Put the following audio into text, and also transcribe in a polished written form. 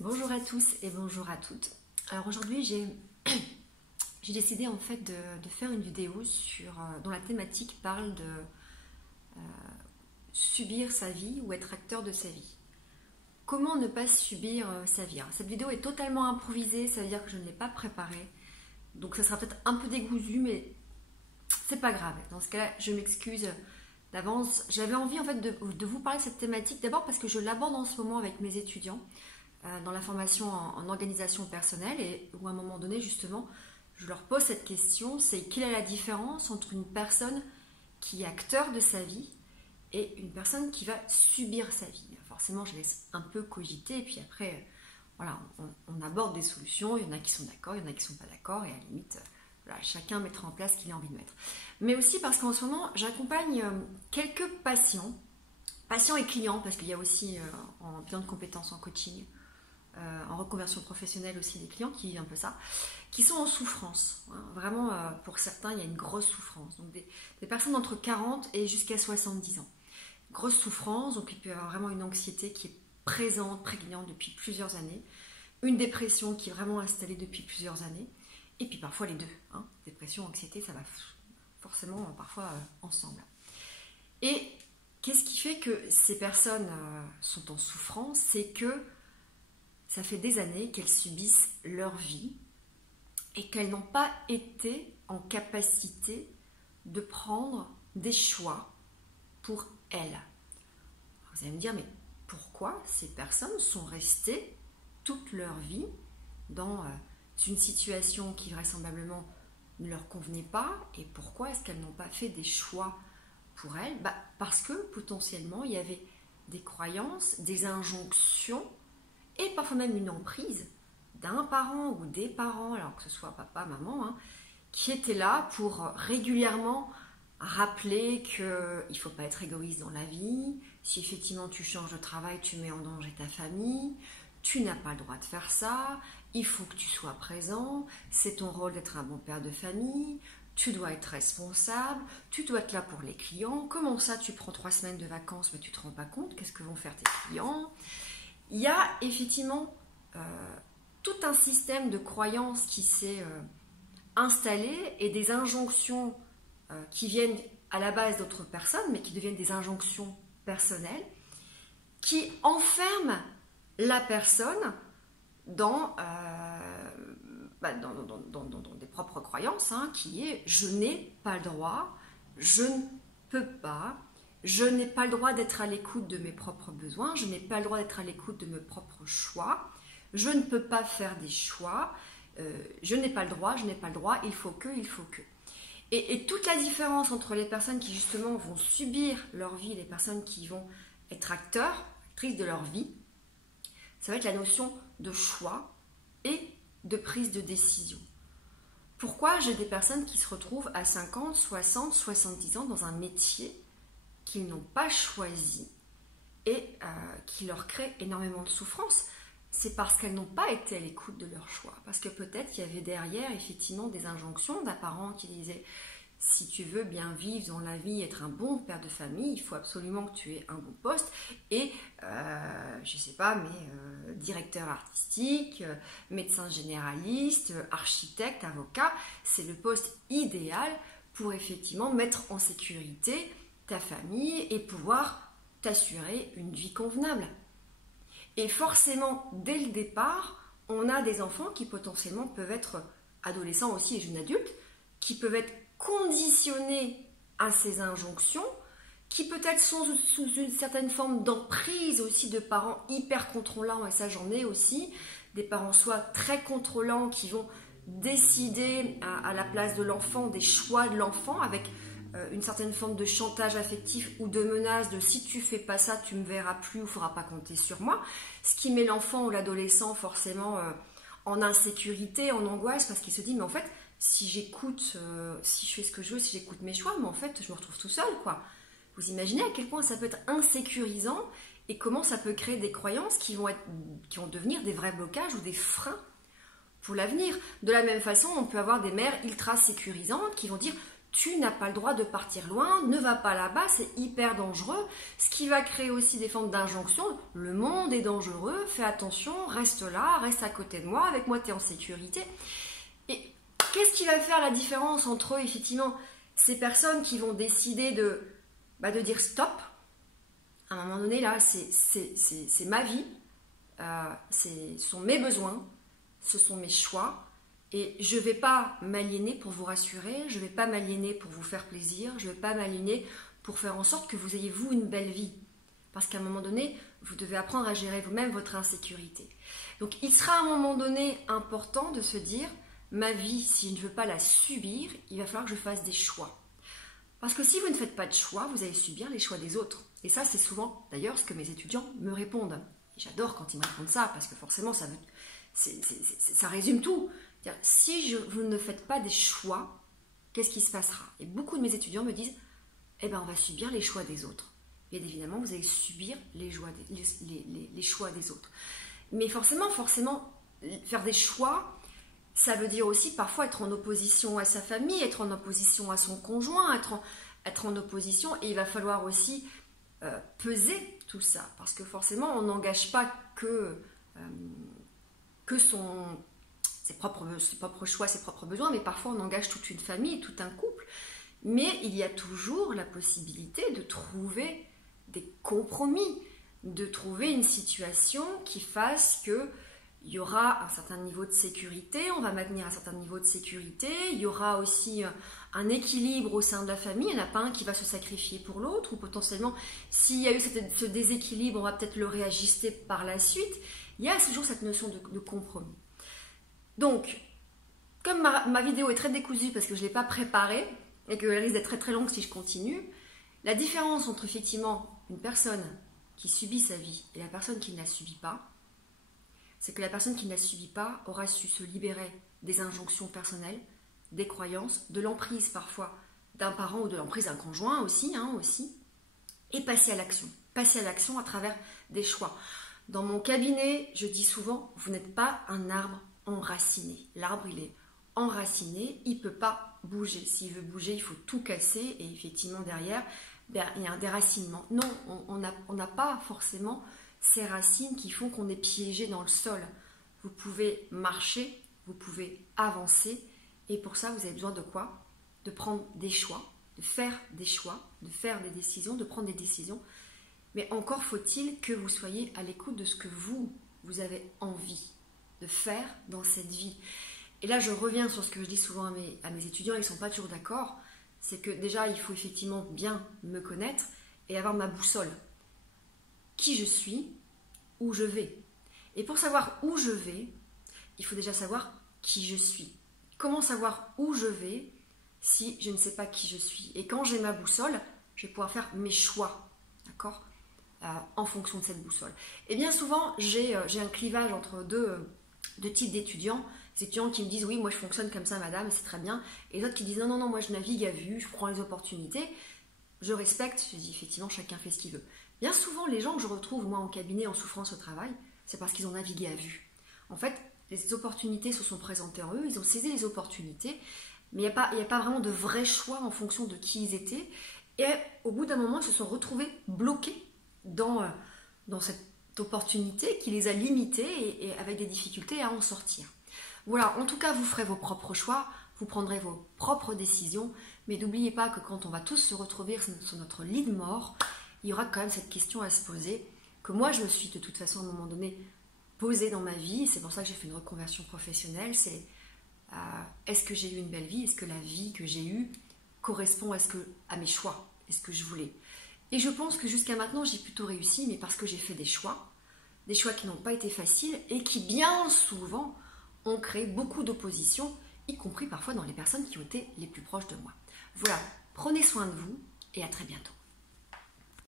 Bonjour à tous et bonjour à toutes. Alors aujourd'hui j'ai décidé en fait de faire une vidéo dont la thématique parle de subir sa vie ou être acteur de sa vie. Comment ne pas subir sa vie? Alors, cette vidéo est totalement improvisée, ça veut dire que je ne l'ai pas préparée. Donc ça sera peut-être un peu décousu, mais c'est pas grave. Dans ce cas-là, je m'excuse d'avance. J'avais envie en fait de vous parler de cette thématique, d'abord parce que je l'aborde en ce moment avec mes étudiants dans la formation en organisation personnelle, et où à un moment donné justement je leur pose cette question, c'est quelle est la différence entre une personne qui est acteur de sa vie et une personne qui va subir sa vie. Forcément je laisse un peu cogiter et puis après voilà, on aborde des solutions. Il y en a qui sont d'accord, il y en a qui ne sont pas d'accord, et à la limite voilà, chacun mettra en place ce qu'il a envie de mettre. Mais aussi parce qu'en ce moment j'accompagne quelques patients et clients, parce qu'il y a aussi en bilan de compétences en coaching, en reconversion professionnelle aussi, des clients qui vivent un peu ça, qui sont en souffrance. Hein. Vraiment, pour certains, il y a une grosse souffrance. Donc des personnes entre 40 et jusqu'à 70 ans. Grosse souffrance, donc il peut y avoir vraiment une anxiété qui est présente, prégnante depuis plusieurs années, une dépression qui est vraiment installée depuis plusieurs années, et puis parfois les deux. Hein. Dépression, anxiété, ça va forcément parfois ensemble. Et qu'est-ce qui fait que ces personnes sont en souffrance? C'est que ça fait des années qu'elles subissent leur vie et qu'elles n'ont pas été en capacité de prendre des choix pour elles. Vous allez me dire, mais pourquoi ces personnes sont restées toute leur vie dans une situation qui vraisemblablement ne leur convenait pas, et pourquoi est-ce qu'elles n'ont pas fait des choix pour elles? Parce que potentiellement il y avait des croyances, des injonctions, et parfois même une emprise d'un parent ou des parents, alors que ce soit papa, maman, hein, qui étaient là pour régulièrement rappeler qu'il ne faut pas être égoïste dans la vie. Si effectivement tu changes de travail, tu mets en danger ta famille, tu n'as pas le droit de faire ça, il faut que tu sois présent, c'est ton rôle d'être un bon père de famille, tu dois être responsable, tu dois être là pour les clients. Comment ça, tu prends 3 semaines de vacances mais tu ne te rends pas compte? Qu'est-ce que vont faire tes clients? Il y a effectivement tout un système de croyances qui s'est installé, et des injonctions qui viennent à la base d'autres personnes, mais qui deviennent des injonctions personnelles, qui enferment la personne dans des propres croyances, hein, qui est « je n'ai pas le droit, je ne peux pas ». Je n'ai pas le droit d'être à l'écoute de mes propres besoins, je n'ai pas le droit d'être à l'écoute de mes propres choix, je ne peux pas faire des choix, je n'ai pas le droit, il faut que. Et toute la différence entre les personnes qui justement vont subir leur vie et les personnes qui vont être actrices de leur vie, ça va être la notion de choix et de prise de décision. Pourquoi j'ai des personnes qui se retrouvent à 50, 60, 70 ans dans un métier qu'ils n'ont pas choisi et qui leur crée énormément de souffrance? C'est parce qu'elles n'ont pas été à l'écoute de leur choix. Parce que peut-être qu'il y avait derrière effectivement des injonctions d'un parent qui disait « si tu veux bien vivre dans la vie, être un bon père de famille, il faut absolument que tu aies un bon poste. » Et, je ne sais pas, mais directeur artistique, médecin généraliste, architecte, avocat, c'est le poste idéal pour effectivement mettre en sécurité ta famille et pouvoir t'assurer une vie convenable. Et forcément, dès le départ, on a des enfants qui potentiellement peuvent être adolescents aussi et jeunes adultes, qui peuvent être conditionnés à ces injonctions, qui peut-être sont sous une certaine forme d'emprise aussi de parents hyper contrôlants, et ça j'en ai aussi, des parents soit très contrôlants qui vont décider à la place de l'enfant des choix de l'enfant avec une certaine forme de chantage affectif ou de menace de « si tu fais pas ça, tu me verras plus ou il ne faudra pas compter sur moi », ce qui met l'enfant ou l'adolescent forcément en insécurité, en angoisse, parce qu'il se dit « mais en fait, si j'écoute, si je fais ce que je veux, si j'écoute mes choix, mais en fait, je me retrouve tout seul, quoi ». Vous imaginez à quel point ça peut être insécurisant et comment ça peut créer des croyances qui vont devenir des vrais blocages ou des freins pour l'avenir. De la même façon, on peut avoir des mères ultra sécurisantes qui vont dire tu n'as pas le droit de partir loin, ne va pas là-bas, c'est hyper dangereux, ce qui va créer aussi des formes d'injonction. Le monde est dangereux, fais attention, reste là, reste à côté de moi, avec moi tu es en sécurité. Et qu'est-ce qui va faire la différence entre effectivement ces personnes qui vont décider de dire stop, à un moment donné là, c'est ma vie, ce sont mes besoins, ce sont mes choix. Et je ne vais pas m'aliéner pour vous rassurer, je ne vais pas m'aliéner pour vous faire plaisir, je ne vais pas m'aliéner pour faire en sorte que vous ayez, vous, une belle vie. Parce qu'à un moment donné, vous devez apprendre à gérer vous-même votre insécurité. Donc il sera à un moment donné important de se dire, ma vie, si je ne veux pas la subir, il va falloir que je fasse des choix. Parce que si vous ne faites pas de choix, vous allez subir les choix des autres. Et ça, c'est souvent, d'ailleurs, ce que mes étudiants me répondent. Et j'adore quand ils me répondent ça, parce que forcément, ça résume tout. Si vous ne faites pas des choix, qu'est-ce qui se passera? Et beaucoup de mes étudiants me disent, on va subir les choix des autres. Et évidemment, vous allez subir les choix des autres. Mais forcément, faire des choix, ça veut dire aussi parfois être en opposition à sa famille, être en opposition à son conjoint, être en opposition. Et il va falloir aussi peser tout ça. Parce que forcément, on n'engage pas que ses propres choix, ses propres besoins, mais parfois on engage toute une famille, tout un couple. Mais il y a toujours la possibilité de trouver des compromis, de trouver une situation qui fasse qu'il y aura un certain niveau de sécurité, on va maintenir un certain niveau de sécurité, il y aura aussi un équilibre au sein de la famille, il n'y en a pas un qui va se sacrifier pour l'autre, ou potentiellement, s'il y a eu ce déséquilibre, on va peut-être le réajuster par la suite. Il y a toujours cette notion de compromis. Donc, comme ma vidéo est très décousue parce que je ne l'ai pas préparée et qu'elle risque d'être très très longue si je continue, la différence entre effectivement une personne qui subit sa vie et la personne qui ne la subit pas, c'est que la personne qui ne la subit pas aura su se libérer des injonctions personnelles, des croyances, de l'emprise parfois d'un parent ou de l'emprise d'un conjoint aussi, et passer à l'action. Passer à l'action à travers des choix. Dans mon cabinet, je dis souvent, vous n'êtes pas un arbre enraciné. L'arbre, il est enraciné, il ne peut pas bouger. S'il veut bouger, il faut tout casser et effectivement derrière, il y a un déracinement. Non, on n'a pas forcément ces racines qui font qu'on est piégé dans le sol. Vous pouvez marcher, vous pouvez avancer et pour ça, vous avez besoin de quoi? De prendre des choix, de faire des choix, de faire des décisions, de prendre des décisions. Mais encore faut-il que vous soyez à l'écoute de ce que vous avez envie de faire dans cette vie. Et là, je reviens sur ce que je dis souvent à mes étudiants, ils ne sont pas toujours d'accord, c'est que déjà, il faut effectivement bien me connaître et avoir ma boussole. Qui je suis, où je vais. Et pour savoir où je vais, il faut déjà savoir qui je suis. Comment savoir où je vais si je ne sais pas qui je suis? Et quand j'ai ma boussole, je vais pouvoir faire mes choix, d'accord, en fonction de cette boussole. Et bien souvent, j'ai un clivage entre deux types d'étudiants. Des étudiants qui me disent, oui, moi je fonctionne comme ça, madame, c'est très bien. Et d'autres qui disent, non, moi je navigue à vue, je prends les opportunités. Je respecte, je dis, effectivement, chacun fait ce qu'il veut. Bien souvent, les gens que je retrouve, moi, en cabinet, en souffrance au travail, c'est parce qu'ils ont navigué à vue. En fait, les opportunités se sont présentées en eux, ils ont saisi les opportunités, mais il n'y a pas vraiment de vrai choix en fonction de qui ils étaient. Et au bout d'un moment, ils se sont retrouvés bloqués dans cette opportunité qui les a limités et avec des difficultés à en sortir. Voilà, en tout cas, vous ferez vos propres choix, vous prendrez vos propres décisions, mais n'oubliez pas que quand on va tous se retrouver sur notre lit de mort, il y aura quand même cette question à se poser, que moi je me suis de toute façon à un moment donné posée dans ma vie, c'est pour ça que j'ai fait une reconversion professionnelle, c'est est-ce que j'ai eu une belle vie, est-ce que la vie que j'ai eue correspond à mes choix, est-ce que je voulais. Et je pense que jusqu'à maintenant j'ai plutôt réussi, mais parce que j'ai fait des choix qui n'ont pas été faciles et qui bien souvent ont créé beaucoup d'opposition, y compris parfois dans les personnes qui ont été les plus proches de moi. Voilà, prenez soin de vous et à très bientôt.